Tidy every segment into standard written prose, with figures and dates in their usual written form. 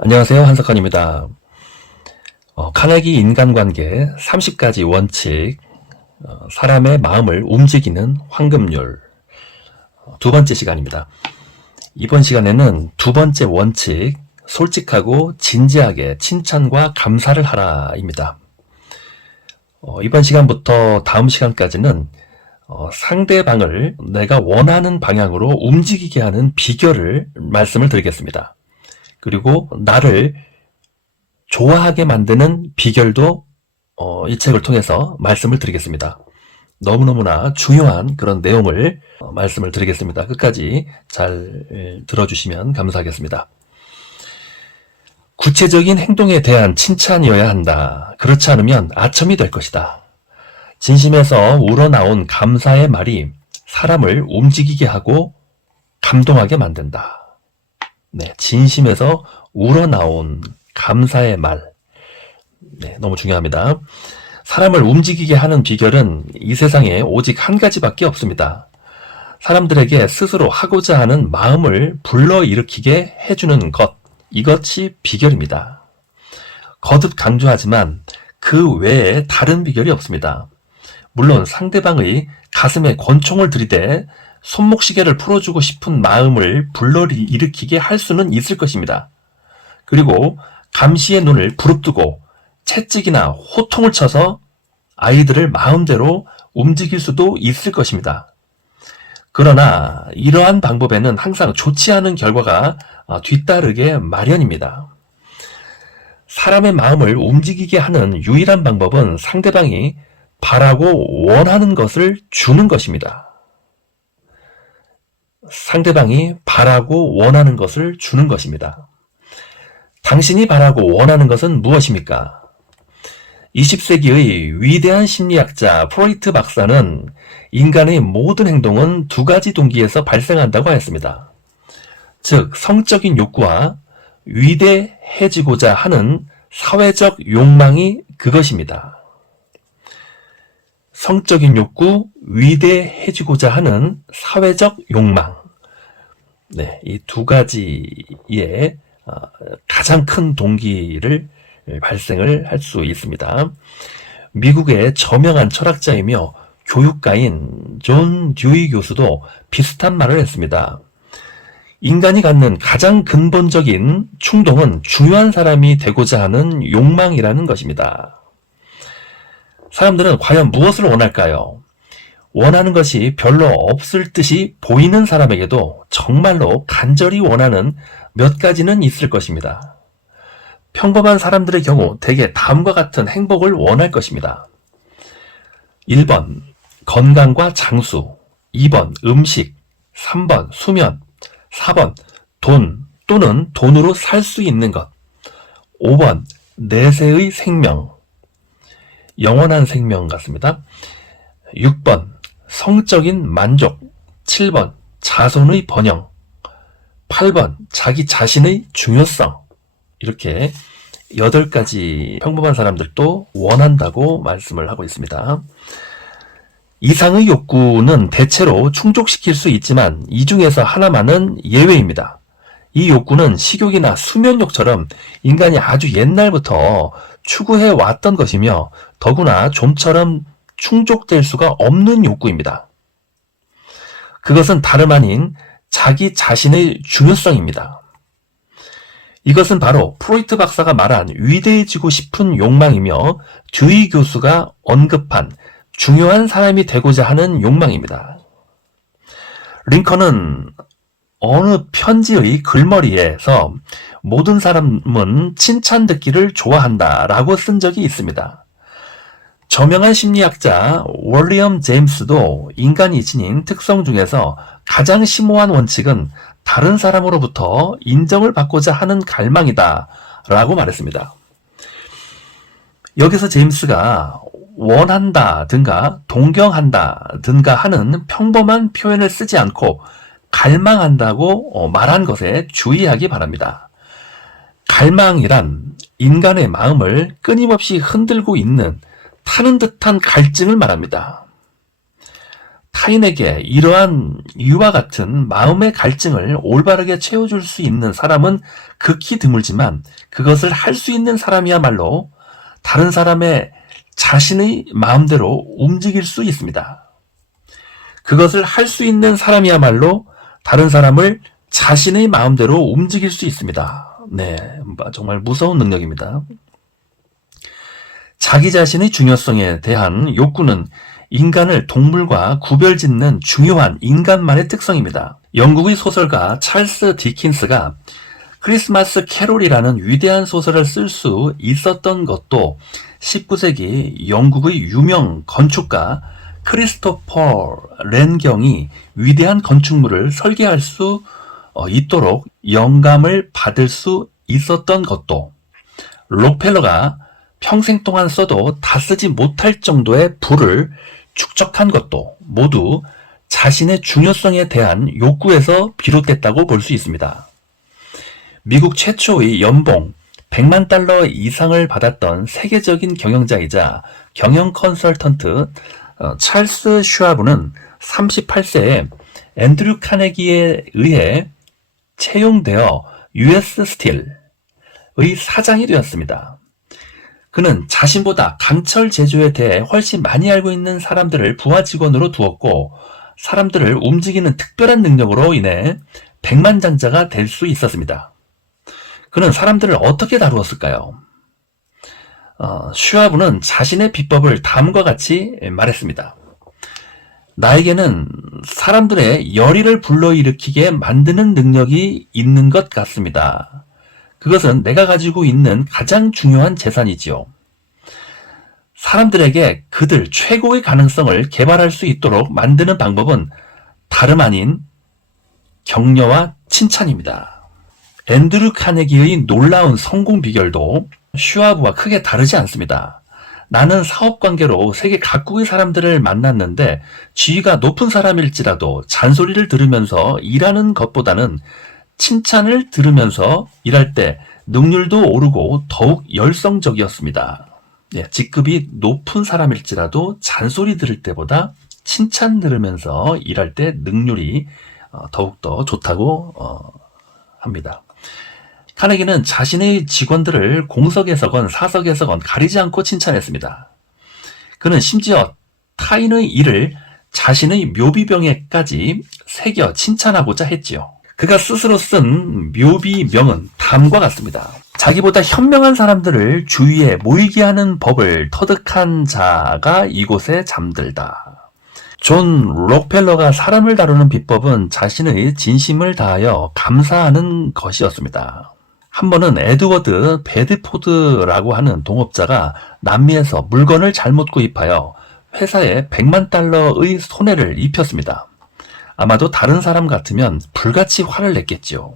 안녕하세요. 한석환입니다. 카네기 인간관계 30가지 원칙, 사람의 마음을 움직이는 황금률, 두 번째 시간입니다. 이번 시간에는 두 번째 원칙, 솔직하고 진지하게 칭찬과 감사를 하라입니다. 이번 시간부터 다음 시간까지는 상대방을 내가 원하는 방향으로 움직이게 하는 비결을 말씀을 드리겠습니다. 그리고 나를 좋아하게 만드는 비결도 이 책을 통해서 말씀을 드리겠습니다. 너무너무나 중요한 그런 내용을 말씀을 드리겠습니다. 끝까지 잘 들어주시면 감사하겠습니다. 구체적인 행동에 대한 칭찬이어야 한다. 그렇지 않으면 아첨이 될 것이다. 진심에서 우러나온 감사의 말이 사람을 움직이게 하고 감동하게 만든다. 네, 진심에서 우러나온 감사의 말. 네, 너무 중요합니다. 사람을 움직이게 하는 비결은 이 세상에 오직 한 가지밖에 없습니다. 사람들에게 스스로 하고자 하는 마음을 불러일으키게 해주는 것. 이것이 비결입니다. 거듭 강조하지만 그 외에 다른 비결이 없습니다. 물론 상대방의 가슴에 권총을 들이대 손목시계를 풀어주고 싶은 마음을 불러일으키게 할 수는 있을 것입니다. 그리고 감시의 눈을 부릅뜨고 채찍이나 호통을 쳐서 아이들을 마음대로 움직일 수도 있을 것입니다. 그러나 이러한 방법에는 항상 좋지 않은 결과가 뒤따르게 마련입니다. 사람의 마음을 움직이게 하는 유일한 방법은 상대방이 바라고 원하는 것을 주는 것입니다. 상대방이 바라고 원하는 것을 주는 것입니다. 당신이 바라고 원하는 것은 무엇입니까? 20세기의 위대한 심리학자 프로이트 박사는 인간의 모든 행동은 두 가지 동기에서 발생한다고 하였습니다. 즉, 성적인 욕구와 위대해지고자 하는 사회적 욕망이 그것입니다. 성적인 욕구, 위대해지고자 하는 사회적 욕망. 네, 이 두 가지의 가장 큰 동기를 발생을 할 수 있습니다. 미국의 저명한 철학자이며 교육가인 존 듀이 교수도 비슷한 말을 했습니다. 인간이 갖는 가장 근본적인 충동은 중요한 사람이 되고자 하는 욕망이라는 것입니다. 사람들은 과연 무엇을 원할까요? 원하는 것이 별로 없을 듯이 보이는 사람에게도 정말로 간절히 원하는 몇 가지는 있을 것입니다. 평범한 사람들의 경우 대개 다음과 같은 행복을 원할 것입니다. 1번, 건강과 장수. 2번, 음식. 3번, 수면. 4번, 돈 또는 돈으로 살 수 있는 것. 5번, 내세의 생명. 영원한 생명 같습니다. 6번, 성적인 만족. 7번, 자손의 번영. 8번, 자기 자신의 중요성. 이렇게 8가지 평범한 사람들도 원한다고 말씀을 하고 있습니다. 이상의 욕구는 대체로 충족시킬 수 있지만 이 중에서 하나만은 예외입니다. 이 욕구는 식욕이나 수면욕처럼 인간이 아주 옛날부터 추구해 왔던 것이며 더구나 좀처럼 충족될 수가 없는 욕구입니다. 그것은 다름 아닌 자기 자신의 중요성입니다. 이것은 바로 프로이트 박사가 말한 위대해지고 싶은 욕망이며 듀이 교수가 언급한 중요한 사람이 되고자 하는 욕망입니다. 링컨은 어느 편지의 글머리에서 모든 사람은 칭찬 듣기를 좋아한다 라고 쓴 적이 있습니다. 저명한 심리학자 윌리엄 제임스도 인간이 지닌 특성 중에서 가장 심오한 원칙은 다른 사람으로부터 인정을 받고자 하는 갈망이다 라고 말했습니다. 여기서 제임스가 원한다든가 동경한다든가 하는 평범한 표현을 쓰지 않고 갈망한다고 말한 것에 주의하기 바랍니다. 갈망이란 인간의 마음을 끊임없이 흔들고 있는 타는 듯한 갈증을 말합니다. 타인에게 이러한 이와 같은 마음의 갈증을 올바르게 채워줄 수 있는 사람은 극히 드물지만 그것을 할 수 있는 사람이야말로 다른 사람의 자신의 마음대로 움직일 수 있습니다. 그것을 할 수 있는 사람이야말로 다른 사람을 자신의 마음대로 움직일 수 있습니다. 네, 정말 무서운 능력입니다. 자기 자신의 중요성에 대한 욕구는 인간을 동물과 구별짓는 중요한 인간만의 특성입니다. 영국의 소설가 찰스 디킨스가 크리스마스 캐롤이라는 위대한 소설을 쓸 수 있었던 것도 19세기 영국의 유명 건축가 크리스토퍼 랜경이 위대한 건축물을 설계할 수 있도록 영감을 받을 수 있었던 것도, 록펠러가 평생 동안 써도 다 쓰지 못할 정도의 부를 축적한 것도 모두 자신의 중요성에 대한 욕구에서 비롯됐다고 볼 수 있습니다. 미국 최초의 연봉 100만 달러 이상을 받았던 세계적인 경영자이자 경영 컨설턴트 찰스 슈와브는 38세에 앤드류 카네기에 의해 채용되어 US 스틸의 사장이 되었습니다. 그는 자신보다 강철 제조에 대해 훨씬 많이 알고 있는 사람들을 부하 직원으로 두었고 사람들을 움직이는 특별한 능력으로 인해 백만장자가 될 수 있었습니다. 그는 사람들을 어떻게 다루었을까요? 슈와브는 자신의 비법을 다음과 같이 말했습니다. 나에게는 사람들의 열의를 불러일으키게 만드는 능력이 있는 것 같습니다. 그것은 내가 가지고 있는 가장 중요한 재산이지요. 사람들에게 그들 최고의 가능성을 개발할 수 있도록 만드는 방법은 다름 아닌 격려와 칭찬입니다. 앤드류 카네기의 놀라운 성공 비결도 슈와브와 크게 다르지 않습니다. 나는 사업관계로 세계 각국의 사람들을 만났는데 지위가 높은 사람일지라도 잔소리를 들으면서 일하는 것보다는 칭찬을 들으면서 일할 때 능률도 오르고 더욱 열성적이었습니다. 직급이 높은 사람일지라도 잔소리 들을 때보다 칭찬 들으면서 일할 때 능률이 더욱더 좋다고 합니다. 카네기는 자신의 직원들을 공석에서건 사석에서건 가리지 않고 칭찬했습니다. 그는 심지어 타인의 일을 자신의 묘비병에까지 새겨 칭찬하고자 했지요. 그가 스스로 쓴 묘비명은 다음과 같습니다. 자기보다 현명한 사람들을 주위에 모이게 하는 법을 터득한 자가 이곳에 잠들다. 존 록펠러가 사람을 다루는 비법은 자신의 진심을 다하여 감사하는 것이었습니다. 한 번은 에드워드 베드포드라고 하는 동업자가 남미에서 물건을 잘못 구입하여 회사에 100만 달러의 손해를 입혔습니다. 아마도 다른 사람 같으면 불같이 화를 냈겠지요.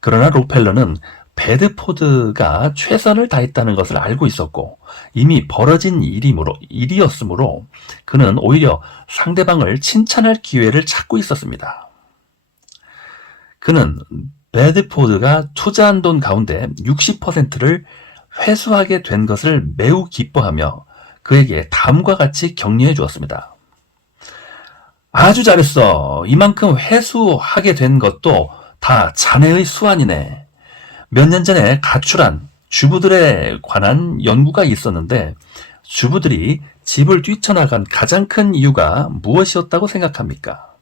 그러나 록펠러는 베드포드가 최선을 다했다는 것을 알고 있었고 이미 벌어진 일이었으므로 그는 오히려 상대방을 칭찬할 기회를 찾고 있었습니다. 그는 베드포드가 투자한 돈 가운데 60%를 회수하게 된 것을 매우 기뻐하며 그에게 다음과 같이 격려해 주었습니다. 아주 잘했어. 이만큼 회수하게 된 것도 다 자네의 수완이네. 몇 년 전에 가출한 주부들에 관한 연구가 있었는데 주부들이 집을 뛰쳐나간 가장 큰 이유가 무엇이었다고 생각합니까?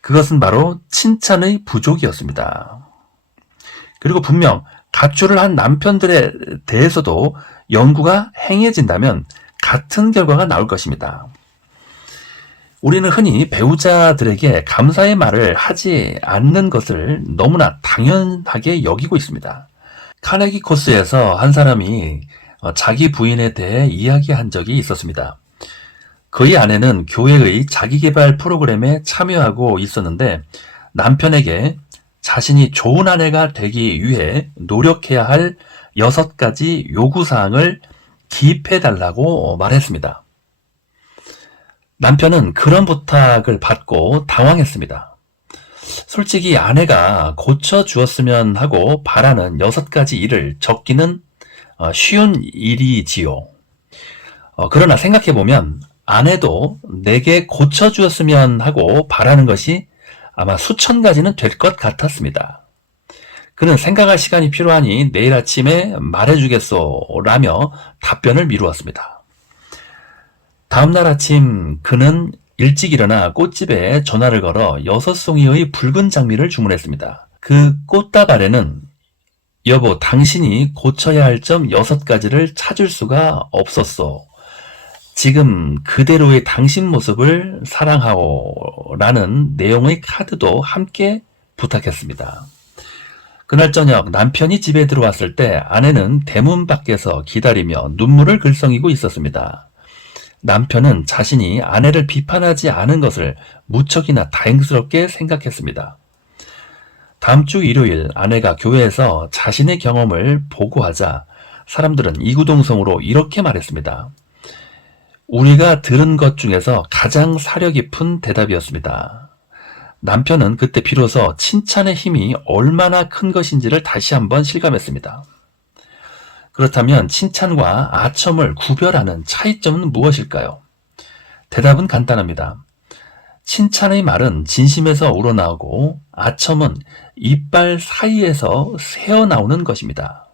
그것은 바로 칭찬의 부족이었습니다. 그리고 분명 가출을 한 남편들에 대해서도 연구가 행해진다면 같은 결과가 나올 것입니다. 우리는 흔히 배우자들에게 감사의 말을 하지 않는 것을 너무나 당연하게 여기고 있습니다. 카네기 코스에서 한 사람이 자기 부인에 대해 이야기한 적이 있었습니다. 그의 아내는 교회의 자기개발 프로그램에 참여하고 있었는데 남편에게 자신이 좋은 아내가 되기 위해 노력해야 할 6가지 요구사항을 기입해달라고 말했습니다. 남편은 그런 부탁을 받고 당황했습니다. 솔직히 아내가 고쳐주었으면 하고 바라는 6가지 일을 적기는 쉬운 일이지요. 그러나 생각해보면 아내도 내게 고쳐주었으면 하고 바라는 것이 아마 수천 가지는 될 것 같았습니다. 그는 생각할 시간이 필요하니 내일 아침에 말해주겠소 라며 답변을 미루었습니다. 다음날 아침 그는 일찍 일어나 꽃집에 전화를 걸어 6송이의 붉은 장미를 주문했습니다. 그 꽃다발에는 여보, 당신이 고쳐야 할 점 6가지를 찾을 수가 없었소. 지금 그대로의 당신 모습을 사랑하오 라는 내용의 카드도 함께 부탁했습니다. 그날 저녁 남편이 집에 들어왔을 때 아내는 대문 밖에서 기다리며 눈물을 글썽이고 있었습니다. 남편은 자신이 아내를 비판하지 않은 것을 무척이나 다행스럽게 생각했습니다. 다음 주 일요일 아내가 교회에서 자신의 경험을 보고하자 사람들은 이구동성으로 이렇게 말했습니다. 우리가 들은 것 중에서 가장 사려 깊은 대답이었습니다. 남편은 그때 비로소 칭찬의 힘이 얼마나 큰 것인지를 다시 한번 실감했습니다. 그렇다면 칭찬과 아첨을 구별하는 차이점은 무엇일까요? 대답은 간단합니다. 칭찬의 말은 진심에서 우러나오고 아첨은 이빨 사이에서 새어나오는 것입니다.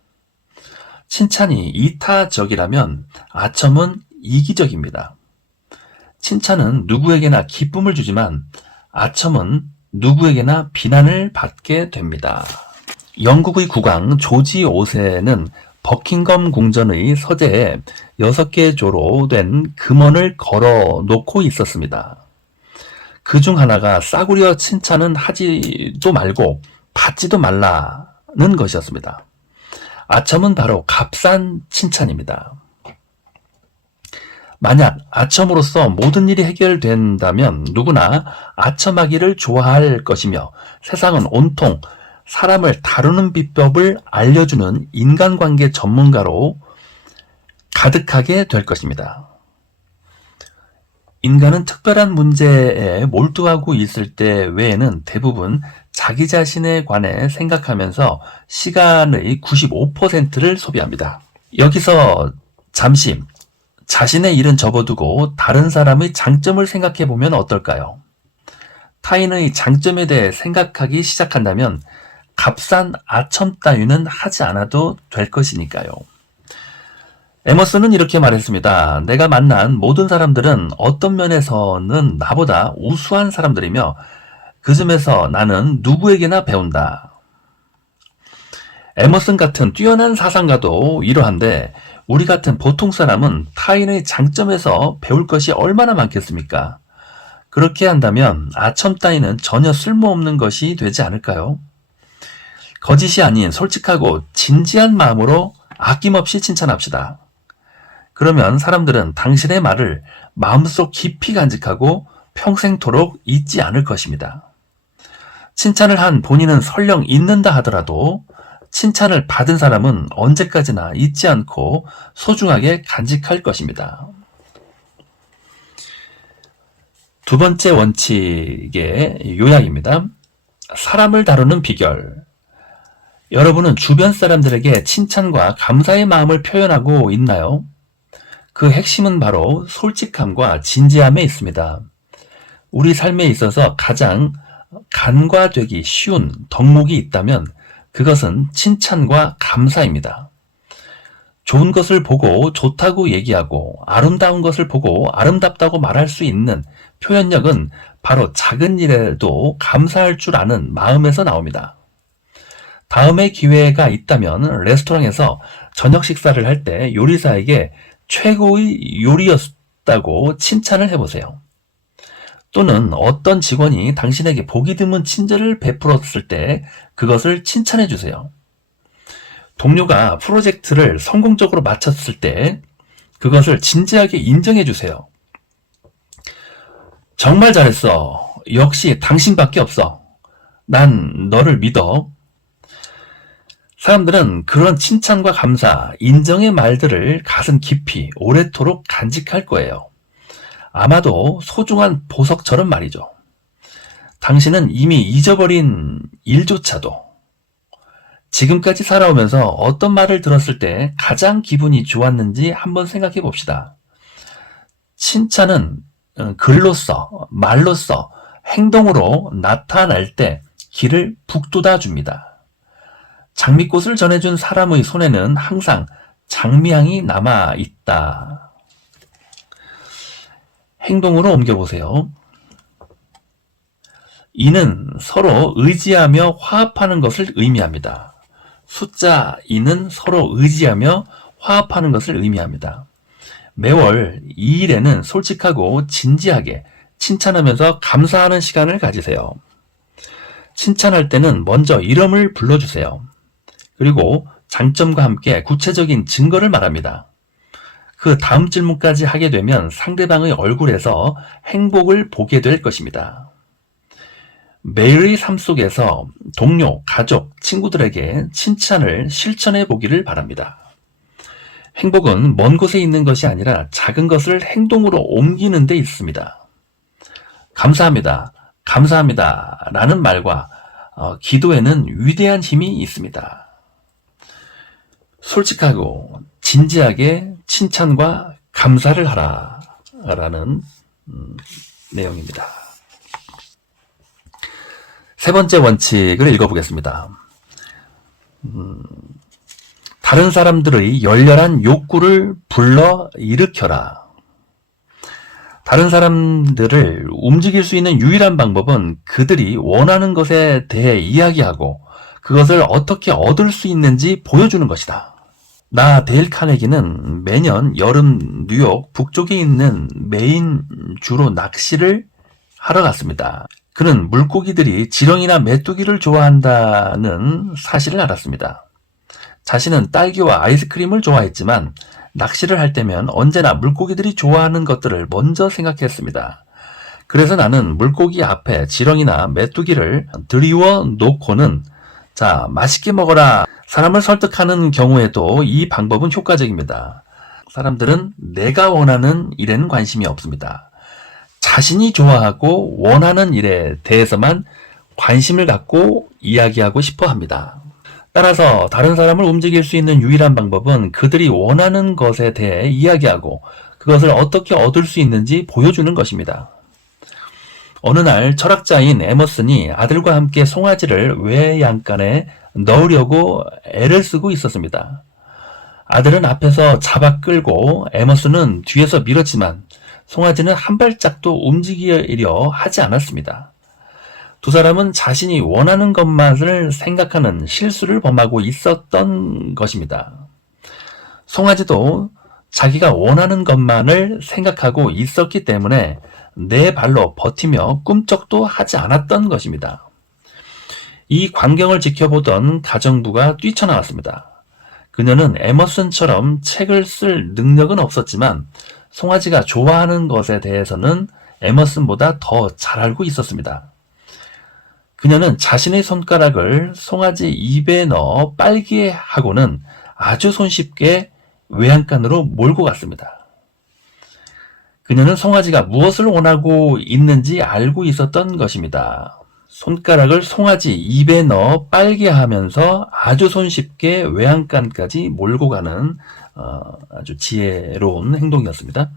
칭찬이 이타적이라면 아첨은 이기적입니다. 칭찬은 누구에게나 기쁨을 주지만 아첨은 누구에게나 비난을 받게 됩니다. 영국의 국왕 조지 5세는 버킹엄 궁전의 서재에 6개 조로 된 금원을 걸어 놓고 있었습니다. 그 중 하나가 싸구려 칭찬은 하지도 말고 받지도 말라는 것이었습니다. 아첨은 바로 값싼 칭찬입니다. 만약 아첨으로써 모든 일이 해결된다면 누구나 아첨하기를 좋아할 것이며 세상은 온통 사람을 다루는 비법을 알려주는 인간관계 전문가로 가득하게 될 것입니다. 인간은 특별한 문제에 몰두하고 있을 때 외에는 대부분 자기 자신에 관해 생각하면서 시간의 95%를 소비합니다. 여기서 잠시 자신의 일은 접어두고 다른 사람의 장점을 생각해 보면 어떨까요? 타인의 장점에 대해 생각하기 시작한다면 값싼 아첨 따위는 하지 않아도 될 것이니까요. 에머슨은 이렇게 말했습니다. 내가 만난 모든 사람들은 어떤 면에서는 나보다 우수한 사람들이며 그 점에서 나는 누구에게나 배운다. 에머슨 같은 뛰어난 사상가도 이러한데 우리 같은 보통 사람은 타인의 장점에서 배울 것이 얼마나 많겠습니까? 그렇게 한다면 아첨 따위는 전혀 쓸모없는 것이 되지 않을까요? 거짓이 아닌 솔직하고 진지한 마음으로 아낌없이 칭찬합시다. 그러면 사람들은 당신의 말을 마음속 깊이 간직하고 평생토록 잊지 않을 것입니다. 칭찬을 한 본인은 설령 잊는다 하더라도 칭찬을 받은 사람은 언제까지나 잊지 않고 소중하게 간직할 것입니다. 두 번째 원칙의 요약입니다. 사람을 다루는 비결. 여러분은 주변 사람들에게 칭찬과 감사의 마음을 표현하고 있나요? 그 핵심은 바로 솔직함과 진지함에 있습니다. 우리 삶에 있어서 가장 간과되기 쉬운 덕목이 있다면 그것은 칭찬과 감사입니다. 좋은 것을 보고 좋다고 얘기하고 아름다운 것을 보고 아름답다고 말할 수 있는 표현력은 바로 작은 일에도 감사할 줄 아는 마음에서 나옵니다. 다음에 기회가 있다면 레스토랑에서 저녁 식사를 할 때 요리사에게 최고의 요리였다고 칭찬을 해보세요. 또는 어떤 직원이 당신에게 보기 드문 친절을 베풀었을 때 그것을 칭찬해 주세요. 동료가 프로젝트를 성공적으로 마쳤을 때 그것을 진지하게 인정해 주세요. 정말 잘했어. 역시 당신밖에 없어. 난 너를 믿어. 사람들은 그런 칭찬과 감사, 인정의 말들을 가슴 깊이 오래도록 간직할 거예요. 아마도 소중한 보석처럼 말이죠. 당신은 이미 잊어버린 일조차도 지금까지 살아오면서 어떤 말을 들었을 때 가장 기분이 좋았는지 한번 생각해 봅시다. 칭찬은 글로써, 말로써, 행동으로 나타날 때 길을 북돋아 줍니다. 장미꽃을 전해준 사람의 손에는 항상 장미향이 남아 있다. 행동으로 옮겨보세요. 이는 서로 의지하며 화합하는 것을 의미합니다. 숫자 2는 서로 의지하며 화합하는 것을 의미합니다. 매월 2일에는 솔직하고 진지하게 칭찬하면서 감사하는 시간을 가지세요. 칭찬할 때는 먼저 이름을 불러주세요. 그리고 장점과 함께 구체적인 증거를 말합니다. 그 다음 질문까지 하게 되면 상대방의 얼굴에서 행복을 보게 될 것입니다. 매일의 삶 속에서 동료, 가족, 친구들에게 칭찬을 실천해 보기를 바랍니다. 행복은 먼 곳에 있는 것이 아니라 작은 것을 행동으로 옮기는 데 있습니다. 감사합니다. 감사합니다. 라는 말과 기도에는 위대한 힘이 있습니다. 솔직하고 진지하게 칭찬과 감사를 하라. 라는 내용입니다. 세 번째 원칙을 읽어보겠습니다. 다른 사람들의 열렬한 욕구를 불러 일으켜라. 다른 사람들을 움직일 수 있는 유일한 방법은 그들이 원하는 것에 대해 이야기하고 그것을 어떻게 얻을 수 있는지 보여주는 것이다. 나 데일 카네기는 매년 여름 뉴욕 북쪽에 있는 메인주로 낚시를 하러 갔습니다. 그는 물고기들이 지렁이나 메뚜기를 좋아한다는 사실을 알았습니다. 자신은 딸기와 아이스크림을 좋아했지만 낚시를 할 때면 언제나 물고기들이 좋아하는 것들을 먼저 생각했습니다. 그래서 나는 물고기 앞에 지렁이나 메뚜기를 들이워 놓고는 자, 맛있게 먹어라. 사람을 설득하는 경우에도 이 방법은 효과적입니다. 사람들은 내가 원하는 일에는 관심이 없습니다. 자신이 좋아하고 원하는 일에 대해서만 관심을 갖고 이야기하고 싶어 합니다. 따라서 다른 사람을 움직일 수 있는 유일한 방법은 그들이 원하는 것에 대해 이야기하고 그것을 어떻게 얻을 수 있는지 보여주는 것입니다. 어느 날 철학자인 에머슨이 아들과 함께 송아지를 외양간에 넣으려고 애를 쓰고 있었습니다. 아들은 앞에서 잡아 끌고 에머슨은 뒤에서 밀었지만 송아지는 한 발짝도 움직이려 하지 않았습니다. 두 사람은 자신이 원하는 것만을 생각하는 실수를 범하고 있었던 것입니다. 송아지도 자기가 원하는 것만을 생각하고 있었기 때문에 네 발로 버티며 꿈쩍도 하지 않았던 것입니다. 이 광경을 지켜보던 가정부가 뛰쳐나왔습니다. 그녀는 에머슨처럼 책을 쓸 능력은 없었지만 송아지가 좋아하는 것에 대해서는 에머슨보다 더 잘 알고 있었습니다. 그녀는 자신의 손가락을 송아지 입에 넣어 빨게 하고는 아주 손쉽게 외양간으로 몰고 갔습니다. 그녀는 송아지가 무엇을 원하고 있는지 알고 있었던 것입니다. 손가락을 송아지 입에 넣어 빨게 하면서 아주 손쉽게 외양간까지 몰고 가는 아주 지혜로운 행동이었습니다.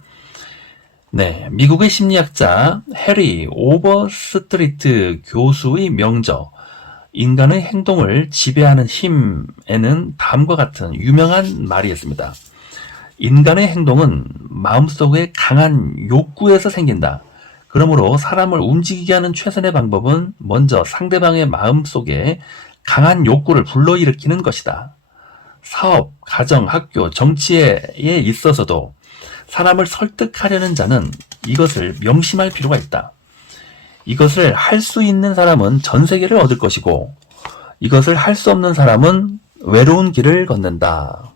네, 미국의 심리학자 해리 오버스트리트 교수의 명저 인간의 행동을 지배하는 힘에는 다음과 같은 유명한 말이 있습니다. 인간의 행동은 마음속의 강한 욕구에서 생긴다. 그러므로 사람을 움직이게 하는 최선의 방법은 먼저 상대방의 마음속에 강한 욕구를 불러일으키는 것이다. 사업, 가정, 학교, 정치에 있어서도 사람을 설득하려는 자는 이것을 명심할 필요가 있다. 이것을 할 수 있는 사람은 전 세계를 얻을 것이고 이것을 할 수 없는 사람은 외로운 길을 걷는다.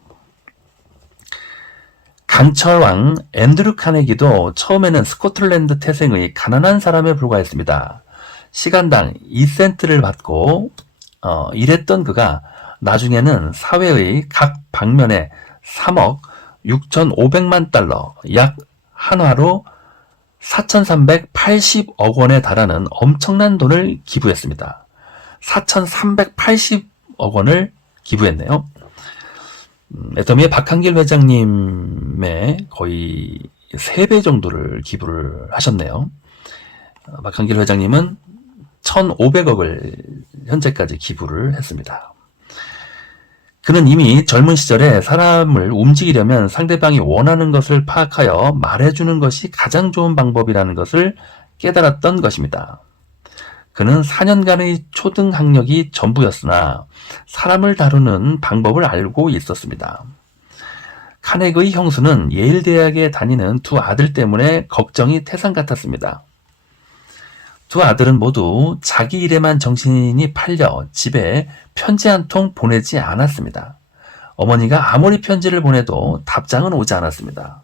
강철왕 앤드류 카네기도 처음에는 스코틀랜드 태생의 가난한 사람에 불과했습니다. 시간당 2센트를 받고 일했던 그가 나중에는 사회의 각 방면에 3억 6,500만 달러, 약 한화로 4,380억 원에 달하는 엄청난 돈을 기부했습니다. 4,380억 원을 기부했네요. 애터미의 박한길 회장님의 거의 3배 정도를 기부를 하셨네요. 박한길 회장님은 1,500억을 현재까지 기부를 했습니다. 그는 이미 젊은 시절에 사람을 움직이려면 상대방이 원하는 것을 파악하여 말해주는 것이 가장 좋은 방법이라는 것을 깨달았던 것입니다. 그는 4년간의 초등학력이 전부였으나 사람을 다루는 방법을 알고 있었습니다. 카네그의 형수는 예일대학에 다니는 두 아들 때문에 걱정이 태산 같았습니다. 두 아들은 모두 자기 일에만 정신이 팔려 집에 편지 한 통 보내지 않았습니다. 어머니가 아무리 편지를 보내도 답장은 오지 않았습니다.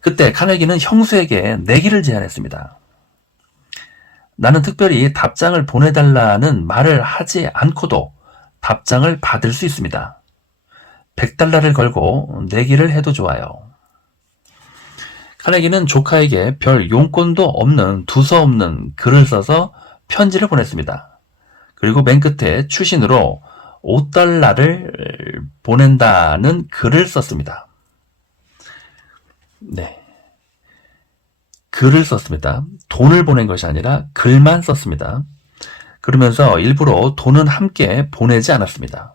그때 카네기는 형수에게 내기를 제안했습니다. 나는 특별히 답장을 보내달라는 말을 하지 않고도 답장을 받을 수 있습니다. $100를 걸고 내기를 해도 좋아요. 카네기는 조카에게 별 용건도 없는 두서없는 글을 써서 편지를 보냈습니다. 그리고 맨 끝에 추신으로 $5를 보낸다는 글을 썼습니다. 네. 글을 썼습니다. 돈을 보낸 것이 아니라 글만 썼습니다. 그러면서 일부러 돈은 함께 보내지 않았습니다.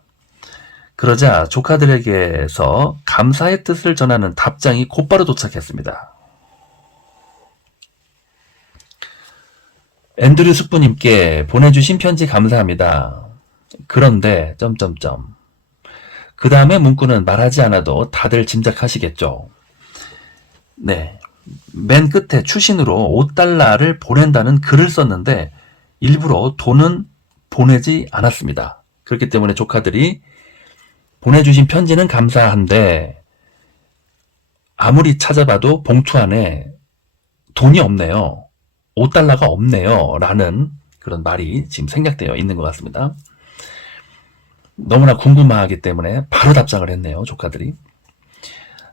그러자 조카들에게서 감사의 뜻을 전하는 답장이 곧바로 도착했습니다. 앤드류 숙부님께 보내주신 편지 감사합니다. 그런데 그 다음에 문구는 말하지 않아도 다들 짐작하시겠죠. 네, 맨 끝에 추신으로 $5를 보낸다는 글을 썼는데 일부러 돈은 보내지 않았습니다. 그렇기 때문에 조카들이 보내주신 편지는 감사한데 아무리 찾아봐도 봉투 안에 돈이 없네요. $5가 없네요. 라는 그런 말이 지금 생략되어 있는 것 같습니다. 너무나 궁금하기 때문에 바로 답장을 했네요. 조카들이.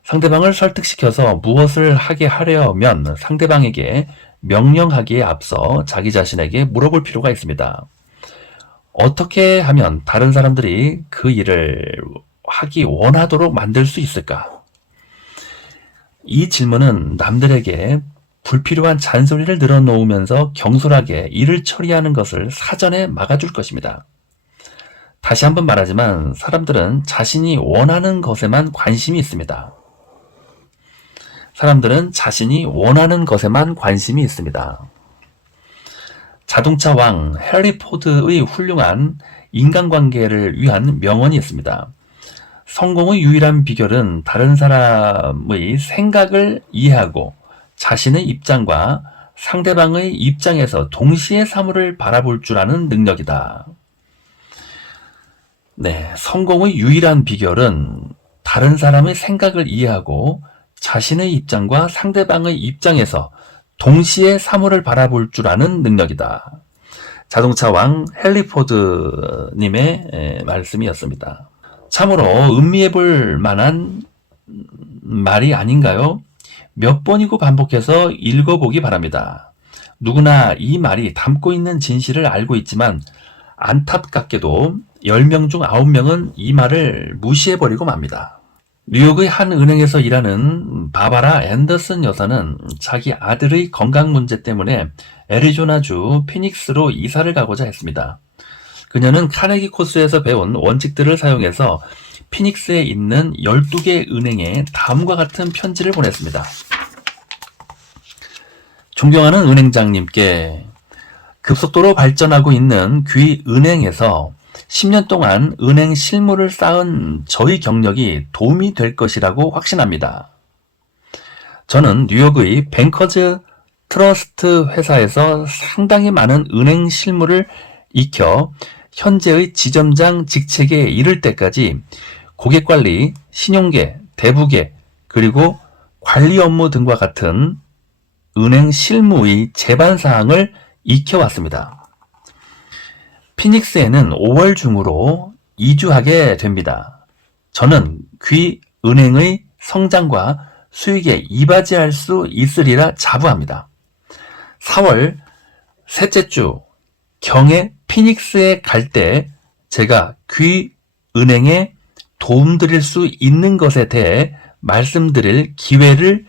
상대방을 설득시켜서 무엇을 하게 하려면 상대방에게 명령하기에 앞서 자기 자신에게 물어볼 필요가 있습니다. 어떻게 하면 다른 사람들이 그 일을 하기 원하도록 만들 수 있을까? 이 질문은 남들에게 불필요한 잔소리를 늘어놓으면서 경솔하게 일을 처리하는 것을 사전에 막아줄 것입니다. 다시 한번 말하지만 사람들은 자신이 원하는 것에만 관심이 있습니다. 사람들은 자신이 원하는 것에만 관심이 있습니다. 자동차 왕 헨리 포드의 훌륭한 인간관계를 위한 명언이 있습니다. 성공의 유일한 비결은 다른 사람의 생각을 이해하고 자신의 입장과 상대방의 입장에서 동시에 사물을 바라볼 줄 아는 능력이다. 네, 성공의 유일한 비결은 다른 사람의 생각을 이해하고 자신의 입장과 상대방의 입장에서 동시에 사물을 바라볼 줄 아는 능력이다. 자동차 왕 헨리 포드님의 말씀이었습니다. 참으로 음미해 볼 만한 말이 아닌가요? 몇 번이고 반복해서 읽어보기 바랍니다. 누구나 이 말이 담고 있는 진실을 알고 있지만 안타깝게도 10명 중 9명은 이 말을 무시해버리고 맙니다. 뉴욕의 한 은행에서 일하는 바바라 앤더슨 여사는 자기 아들의 건강 문제 때문에 애리조나주 피닉스로 이사를 가고자 했습니다. 그녀는 카네기 코스에서 배운 원칙들을 사용해서 피닉스에 있는 12개 은행에 다음과 같은 편지를 보냈습니다. 존경하는 은행장님께 급속도로 발전하고 있는 귀 은행에서 10년 동안 은행 실무를 쌓은 저희 경력이 도움이 될 것이라고 확신합니다. 저는 뉴욕의 뱅커즈 트러스트 회사에서 상당히 많은 은행 실무를 익혀 현재의 지점장 직책에 이를 때까지 고객관리, 신용계, 대부계, 그리고 관리 업무 등과 같은 은행 실무의 제반사항을 익혀왔습니다. 피닉스에는 5월 중으로 이주하게 됩니다. 저는 귀 은행의 성장과 수익에 이바지할 수 있으리라 자부합니다. 4월 셋째 주 경에 피닉스에 갈 때 제가 귀 은행에 도움드릴 수 있는 것에 대해 말씀드릴 기회를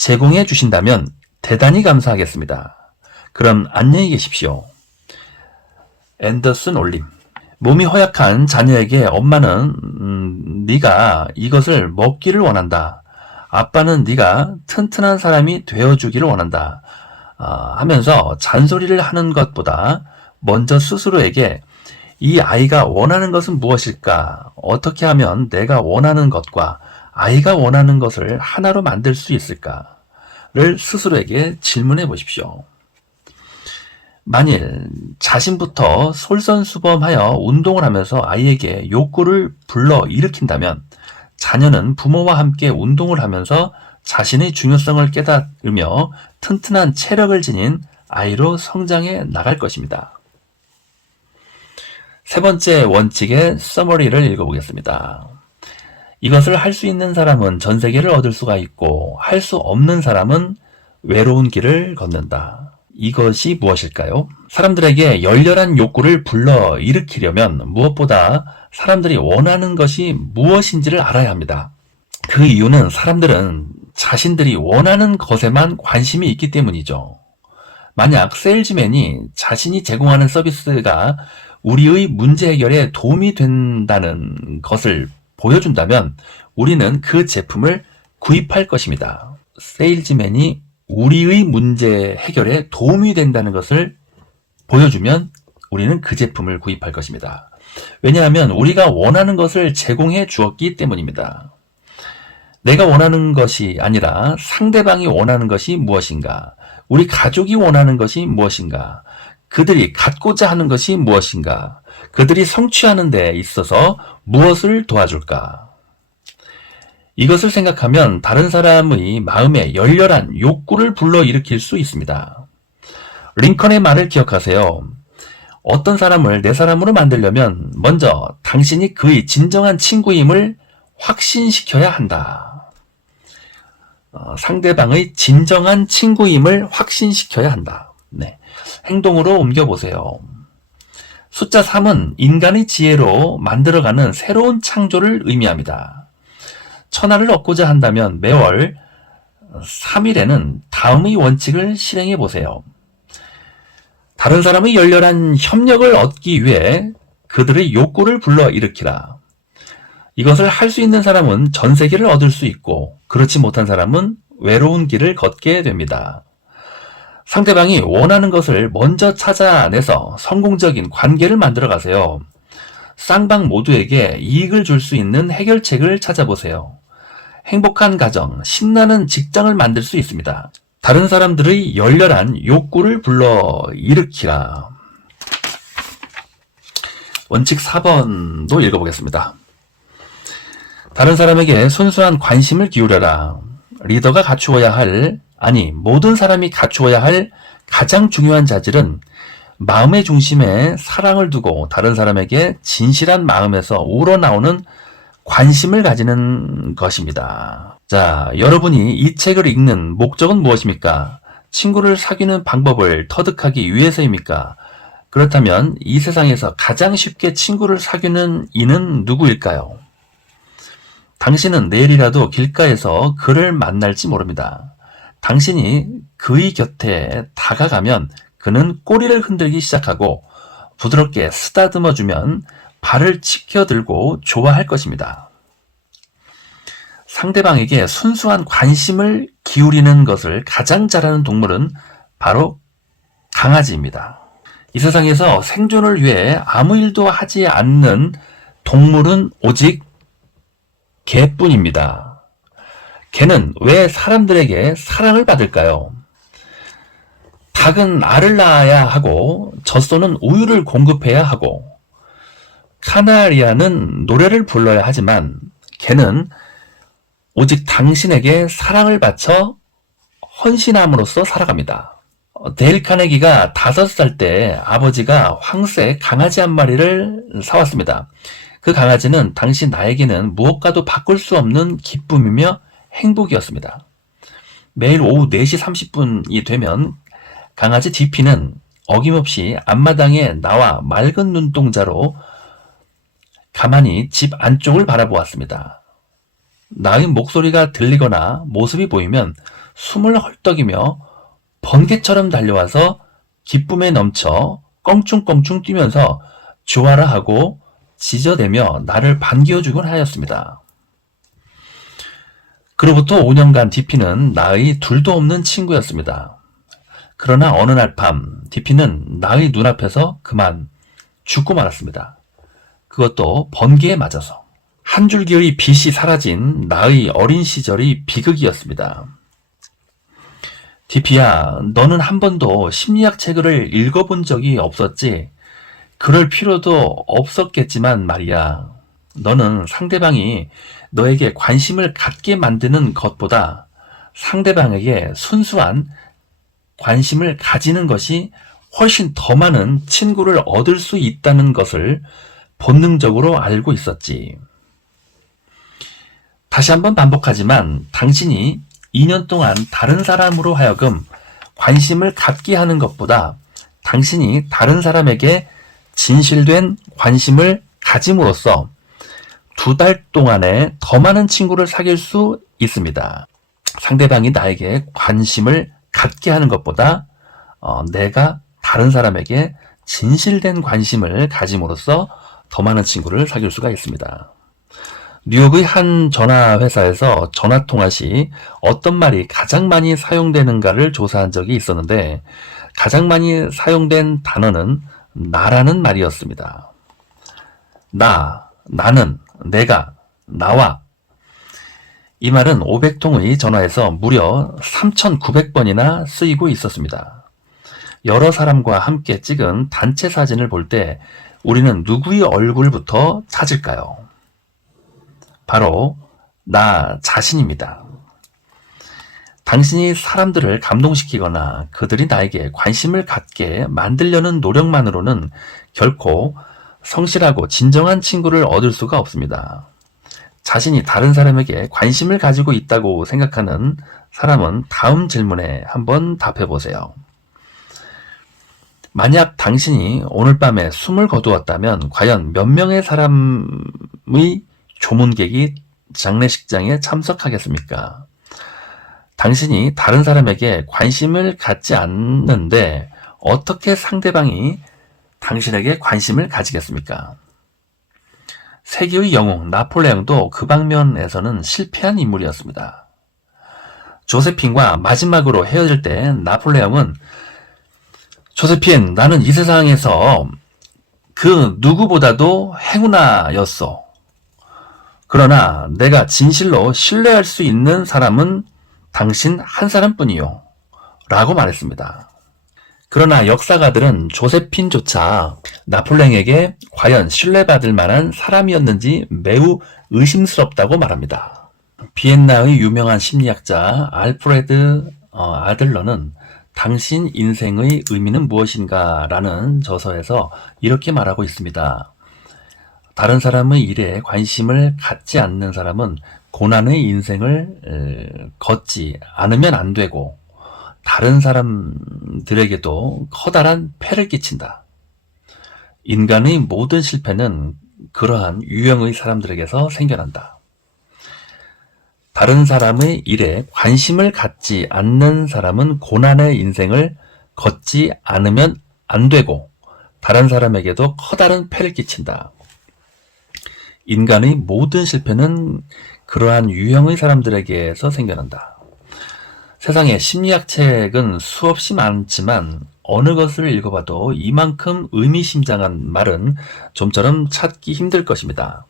제공해 주신다면 대단히 감사하겠습니다. 그럼 안녕히 계십시오. 앤더슨 올림. 몸이 허약한 자녀에게 엄마는 네가 이것을 먹기를 원한다. 아빠는 네가 튼튼한 사람이 되어주기를 원한다. 하면서 잔소리를 하는 것보다 먼저 스스로에게 이 아이가 원하는 것은 무엇일까? 어떻게 하면 내가 원하는 것과 아이가 원하는 것을 하나로 만들 수 있을까?를 스스로에게 질문해 보십시오. 만일 자신부터 솔선수범하여 운동을 하면서 아이에게 욕구를 불러일으킨다면 자녀는 부모와 함께 운동을 하면서 자신의 중요성을 깨달으며 튼튼한 체력을 지닌 아이로 성장해 나갈 것입니다. 세 번째 원칙의 서머리를 읽어보겠습니다. 이것을 할 수 있는 사람은 전 세계를 얻을 수가 있고 할 수 없는 사람은 외로운 길을 걷는다. 이것이 무엇일까요? 사람들에게 열렬한 욕구를 불러일으키려면 무엇보다 사람들이 원하는 것이 무엇인지를 알아야 합니다. 그 이유는 사람들은 자신들이 원하는 것에만 관심이 있기 때문이죠. 만약 세일즈맨이 자신이 제공하는 서비스가 우리의 문제 해결에 도움이 된다는 것을 보여준다면 우리는 그 제품을 구입할 것입니다. 세일즈맨이 우리의 문제 해결에 도움이 된다는 것을 보여주면 우리는 그 제품을 구입할 것입니다. 왜냐하면 우리가 원하는 것을 제공해 주었기 때문입니다. 내가 원하는 것이 아니라 상대방이 원하는 것이 무엇인가? 우리 가족이 원하는 것이 무엇인가? 그들이 갖고자 하는 것이 무엇인가? 그들이 성취하는 데 있어서 무엇을 도와줄까? 이것을 생각하면 다른 사람의 마음에 열렬한 욕구를 불러일으킬 수 있습니다. 링컨의 말을 기억하세요. 어떤 사람을 내 사람으로 만들려면 먼저 당신이 그의 진정한 친구임을 확신시켜야 한다. 상대방의 진정한 친구임을 확신시켜야 한다. 네. 행동으로 옮겨보세요. 숫자 3은 인간의 지혜로 만들어가는 새로운 창조를 의미합니다. 천하를 얻고자 한다면 매월 3일에는 다음의 원칙을 실행해 보세요. 다른 사람의 열렬한 협력을 얻기 위해 그들의 욕구를 불러일으키라. 이것을 할 수 있는 사람은 전 세계를 얻을 수 있고 그렇지 못한 사람은 외로운 길을 걷게 됩니다. 상대방이 원하는 것을 먼저 찾아내서 성공적인 관계를 만들어 가세요. 쌍방 모두에게 이익을 줄 수 있는 해결책을 찾아보세요. 행복한 가정, 신나는 직장을 만들 수 있습니다. 다른 사람들의 열렬한 욕구를 불러일으키라. 원칙 4번도 읽어보겠습니다. 다른 사람에게 순수한 관심을 기울여라. 리더가 갖추어야 할, 모든 사람이 갖추어야 할 가장 중요한 자질은 마음의 중심에 사랑을 두고 다른 사람에게 진실한 마음에서 우러나오는 관심을 가지는 것입니다. 자, 여러분이 이 책을 읽는 목적은 무엇입니까? 친구를 사귀는 방법을 터득하기 위해서입니까? 그렇다면 이 세상에서 가장 쉽게 친구를 사귀는 이는 누구일까요? 당신은 내일이라도 길가에서 그를 만날지 모릅니다. 당신이 그의 곁에 다가가면 그는 꼬리를 흔들기 시작하고 부드럽게 쓰다듬어주면 발을 치켜들고 좋아할 것입니다. 상대방에게 순수한 관심을 기울이는 것을 가장 잘하는 동물은 바로 강아지입니다. 이 세상에서 생존을 위해 아무 일도 하지 않는 동물은 오직 개뿐입니다. 개는 왜 사람들에게 사랑을 받을까요? 닭은 알을 낳아야 하고 젖소는 우유를 공급해야 하고 카나리아는 노래를 불러야 하지만 개는 오직 당신에게 사랑을 바쳐 헌신함으로써 살아갑니다. 데일 카네기가 5살 때 아버지가 황새 강아지 한 마리를 사왔습니다. 그 강아지는 당시 나에게는 무엇과도 바꿀 수 없는 기쁨이며 행복이었습니다. 매일 오후 4시 30분이 되면 강아지 디피는 어김없이 앞마당에 나와 맑은 눈동자로 가만히 집 안쪽을 바라보았습니다. 나의 목소리가 들리거나 모습이 보이면 숨을 헐떡이며 번개처럼 달려와서 기쁨에 넘쳐 껑충껑충 뛰면서 좋아라 하고 지저대며 나를 반겨주곤 하였습니다. 그로부터 5년간 DP는 나의 둘도 없는 친구였습니다. 그러나 어느 날 밤 DP는 나의 눈앞에서 그만 죽고 말았습니다. 그것도 번개에 맞아서. 한 줄기의 빛이 사라진 나의 어린 시절이 비극이었습니다. DP야, 너는 한 번도 심리학 책을 읽어본 적이 없었지? 그럴 필요도 없었겠지만 말이야. 너는 상대방이 너에게 관심을 갖게 만드는 것보다 상대방에게 순수한 관심을 가지는 것이 훨씬 더 많은 친구를 얻을 수 있다는 것을 본능적으로 알고 있었지. 다시 한번 반복하지만 당신이 2년 동안 다른 사람으로 하여금 관심을 갖게 하는 것보다 당신이 다른 사람에게 진실된 관심을 가짐으로써 2달 동안에 더 많은 친구를 사귈 수 있습니다. 상대방이 나에게 관심을 갖게 하는 것보다 내가 다른 사람에게 진실된 관심을 가짐으로써 더 많은 친구를 사귈 수가 있습니다. 뉴욕의 한 전화회사에서 전화통화 시 어떤 말이 가장 많이 사용되는가를 조사한 적이 있었는데 가장 많이 사용된 단어는 나라는 말이었습니다. 나는, 내가, 나와. 이 말은 500통의 전화에서 무려 3,900번이나 쓰이고 있었습니다. 여러 사람과 함께 찍은 단체 사진을 볼 때 우리는 누구의 얼굴부터 찾을까요? 바로 나 자신입니다. 당신이 사람들을 감동시키거나 그들이 나에게 관심을 갖게 만들려는 노력만으로는 결코 성실하고 진정한 친구를 얻을 수가 없습니다. 자신이 다른 사람에게 관심을 가지고 있다고 생각하는 사람은 다음 질문에 한번 답해 보세요. 만약 당신이 오늘 밤에 숨을 거두었다면 과연 몇 명의 사람의 조문객이 장례식장에 참석하겠습니까? 당신이 다른 사람에게 관심을 갖지 않는데 어떻게 상대방이 당신에게 관심을 가지겠습니까? 세계의 영웅 나폴레옹도 그 방면에서는 실패한 인물이었습니다. 조세핀과 마지막으로 헤어질 때 나폴레옹은 조세핀, 나는 이 세상에서 그 누구보다도 행운아였어. 그러나 내가 진실로 신뢰할 수 있는 사람은 당신 한 사람뿐이요. 라고 말했습니다. 그러나 역사가들은 조세핀조차 나폴레옹에게 과연 신뢰받을 만한 사람이었는지 매우 의심스럽다고 말합니다. 비엔나의 유명한 심리학자 알프레드 아들러는 당신 인생의 의미는 무엇인가 라는 저서에서 이렇게 말하고 있습니다. 다른 사람의 일에 관심을 갖지 않는 사람은 고난의 인생을 걷지 않으면 안 되고 다른 사람들에게도 커다란 폐를 끼친다. 인간의 모든 실패는 그러한 유형의 사람들에게서 생겨난다. 다른 사람의 일에 관심을 갖지 않는 사람은 고난의 인생을 걷지 않으면 안 되고 다른 사람에게도 커다란 폐를 끼친다. 인간의 모든 실패는 그러한 유형의 사람들에게서 생겨난다. 세상에 심리학 책은 수없이 많지만 어느 것을 읽어봐도 이만큼 의미심장한 말은 좀처럼 찾기 힘들 것입니다.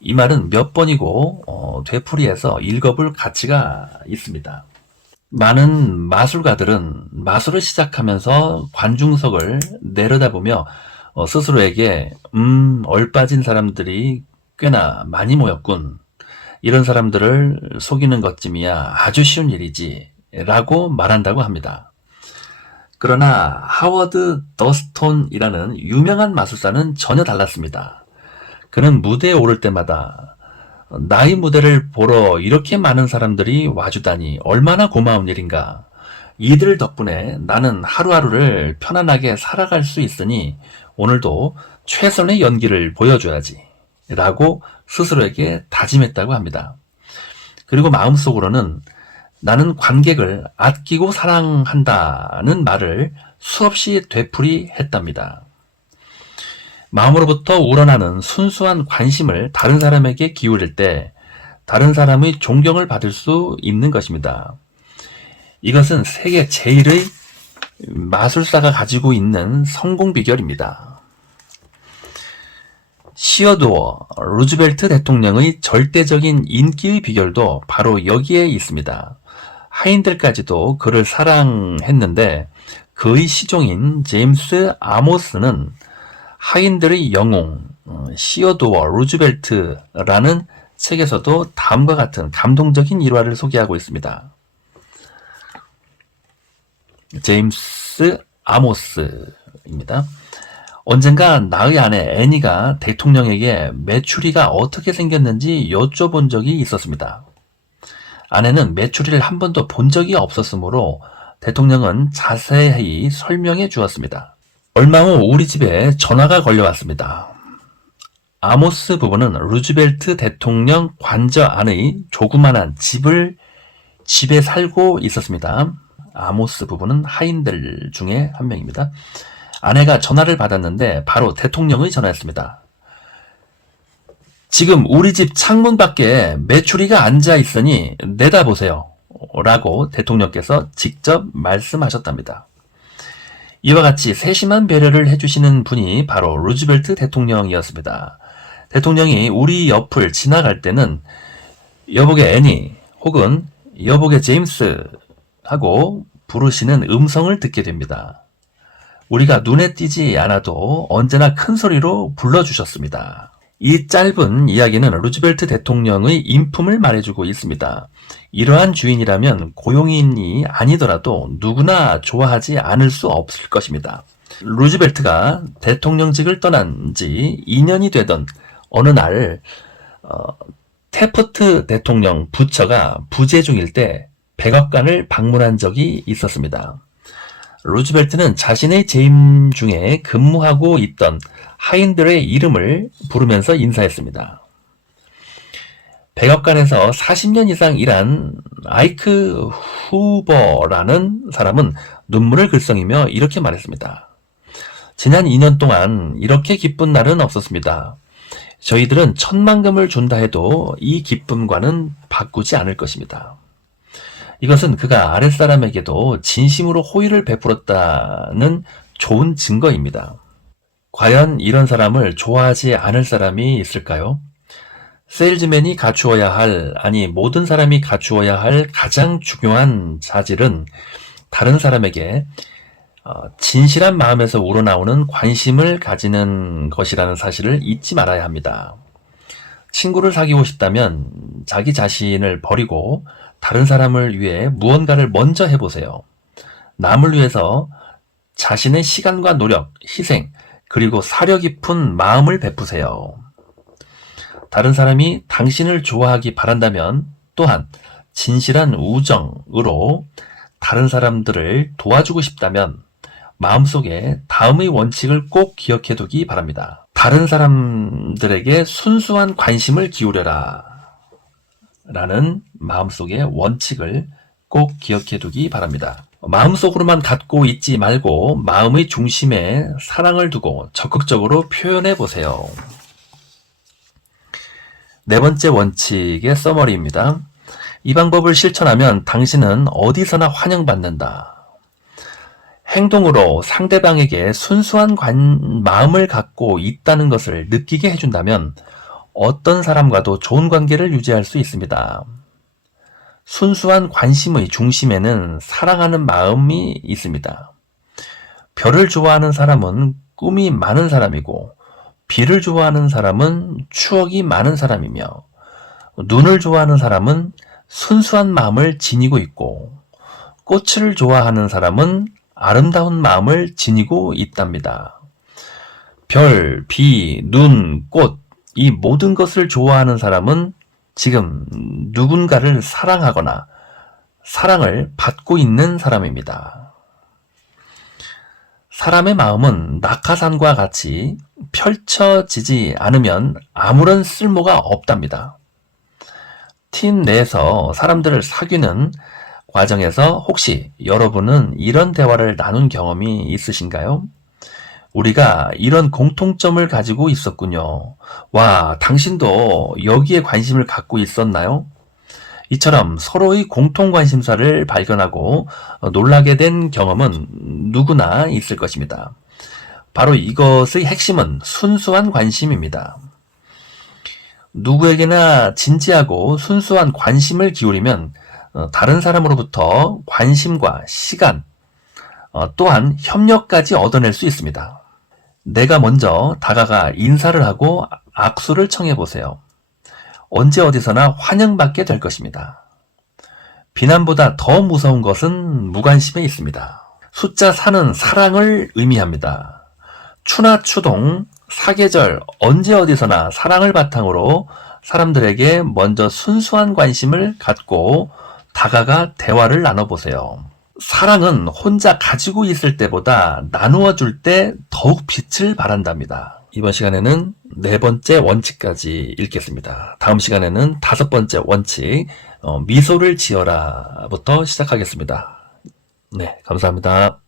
이 말은 몇 번이고 되풀이해서 읽어볼 가치가 있습니다. 많은 마술가들은 마술을 시작하면서 관중석을 내려다보며 스스로에게 얼빠진 사람들이 꽤나 많이 모였군. 이런 사람들을 속이는 것쯤이야 아주 쉬운 일이지 라고 말한다고 합니다. 그러나 하워드 더스톤이라는 유명한 마술사는 전혀 달랐습니다. 그는 무대에 오를 때마다 나의 무대를 보러 이렇게 많은 사람들이 와주다니 얼마나 고마운 일인가. 이들 덕분에 나는 하루하루를 편안하게 살아갈 수 있으니 오늘도 최선의 연기를 보여줘야지 라고 스스로에게 다짐했다고 합니다. 그리고 마음속으로는 나는 관객을 아끼고 사랑한다는 말을 수없이 되풀이했답니다. 마음으로부터 우러나는 순수한 관심을 다른 사람에게 기울일 때 다른 사람의 존경을 받을 수 있는 것입니다. 이것은 세계 제일의 마술사가 가지고 있는 성공 비결입니다. 시어도어 루즈벨트 대통령의 절대적인 인기의 비결도 바로 여기에 있습니다. 하인들까지도 그를 사랑했는데 그의 시종인 제임스 아모스는 하인들의 영웅 시어도어 루즈벨트라는 책에서도 다음과 같은 감동적인 일화를 소개하고 있습니다. 제임스 아모스입니다. 언젠가 나의 아내 애니가 대통령에게 메추리가 어떻게 생겼는지 여쭤본 적이 있었습니다. 아내는 메추리를 한 번도 본 적이 없었으므로 대통령은 자세히 설명해 주었습니다. 얼마 후 우리 집에 전화가 걸려왔습니다. 아모스 부부는 루즈벨트 대통령 관저 안의 조그만한 집에 살고 있었습니다. 아모스 부부는 하인들 중에 한 명입니다. 아내가 전화를 받았는데 바로 대통령의 전화였습니다. 지금 우리 집 창문 밖에 메추리가 앉아 있으니 내다보세요. 라고 대통령께서 직접 말씀하셨답니다. 이와 같이 세심한 배려를 해주시는 분이 바로 루즈벨트 대통령이었습니다. 대통령이 우리 옆을 지나갈 때는 여보게 애니 혹은 여보게 제임스 하고 부르시는 음성을 듣게 됩니다. 우리가 눈에 띄지 않아도 언제나 큰 소리로 불러주셨습니다. 이 짧은 이야기는 루즈벨트 대통령의 인품을 말해주고 있습니다. 이러한 주인이라면 고용인이 아니더라도 누구나 좋아하지 않을 수 없을 것입니다. 루즈벨트가 대통령직을 떠난 지 2년이 되던 어느 날 태프트 대통령 부처가 부재 중일 때 백악관을 방문한 적이 있었습니다. 루즈벨트는 자신의 재임 중에 근무하고 있던 하인들의 이름을 부르면서 인사했습니다. 백악관에서 40년 이상 일한 아이크 후버라는 사람은 눈물을 글썽이며 이렇게 말했습니다. 지난 2년 동안 이렇게 기쁜 날은 없었습니다. 저희들은 10,000만금을 준다 해도 이 기쁨과는 바꾸지 않을 것입니다. 이것은 그가 아랫사람에게도 진심으로 호의를 베풀었다는 좋은 증거입니다. 과연 이런 사람을 좋아하지 않을 사람이 있을까요? 세일즈맨이 갖추어야 할, 아니 모든 사람이 갖추어야 할 가장 중요한 자질은 다른 사람에게 진실한 마음에서 우러나오는 관심을 가지는 것이라는 사실을 잊지 말아야 합니다. 친구를 사귀고 싶다면 자기 자신을 버리고 다른 사람을 위해 무언가를 먼저 해보세요. 남을 위해서 자신의 시간과 노력, 희생, 그리고 사려 깊은 마음을 베푸세요. 다른 사람이 당신을 좋아하기 바란다면 또한 진실한 우정으로 다른 사람들을 도와주고 싶다면 마음속에 다음의 원칙을 꼭 기억해두기 바랍니다. 다른 사람들에게 순수한 관심을 기울여라 라는 마음속의 원칙을 꼭 기억해두기 바랍니다. 마음속으로만 갖고 있지 말고 마음의 중심에 사랑을 두고 적극적으로 표현해보세요. 네 번째 원칙의 서머리입니다. 이 방법을 실천하면 당신은 어디서나 환영받는다. 행동으로 상대방에게 순수한 마음을 갖고 있다는 것을 느끼게 해준다면 어떤 사람과도 좋은 관계를 유지할 수 있습니다. 순수한 관심의 중심에는 사랑하는 마음이 있습니다. 별을 좋아하는 사람은 꿈이 많은 사람이고 비를 좋아하는 사람은 추억이 많은 사람이며 눈을 좋아하는 사람은 순수한 마음을 지니고 있고 꽃을 좋아하는 사람은 아름다운 마음을 지니고 있답니다. 별, 비, 눈, 꽃, 이 모든 것을 좋아하는 사람은 지금 누군가를 사랑하거나 사랑을 받고 있는 사람입니다. 사람의 마음은 낙하산과 같이 펼쳐지지 않으면 아무런 쓸모가 없답니다. 팀 내에서 사람들을 사귀는 과정에서 혹시 여러분은 이런 대화를 나눈 경험이 있으신가요? 우리가 이런 공통점을 가지고 있었군요. 와, 당신도 여기에 관심을 갖고 있었나요? 이처럼 서로의 공통 관심사를 발견하고 놀라게 된 경험은 누구나 있을 것입니다. 바로 이것의 핵심은 순수한 관심입니다. 누구에게나 진지하고 순수한 관심을 기울이면 다른 사람으로부터 관심과 시간, 또한 협력까지 얻어낼 수 있습니다. 내가 먼저 다가가 인사를 하고 악수를 청해보세요. 언제 어디서나 환영받게 될 것입니다. 비난보다 더 무서운 것은 무관심에 있습니다. 숫자 4는 사랑을 의미합니다. 추나 추동, 사계절, 언제 어디서나 사랑을 바탕으로 사람들에게 먼저 순수한 관심을 갖고 다가가 대화를 나눠보세요. 사랑은 혼자 가지고 있을 때보다 나누어 줄 때 더욱 빛을 발한답니다. 이번 시간에는 4번째 원칙까지 읽겠습니다. 다음 시간에는 5번째 원칙, 미소를 지어라 부터 시작하겠습니다. 네, 감사합니다.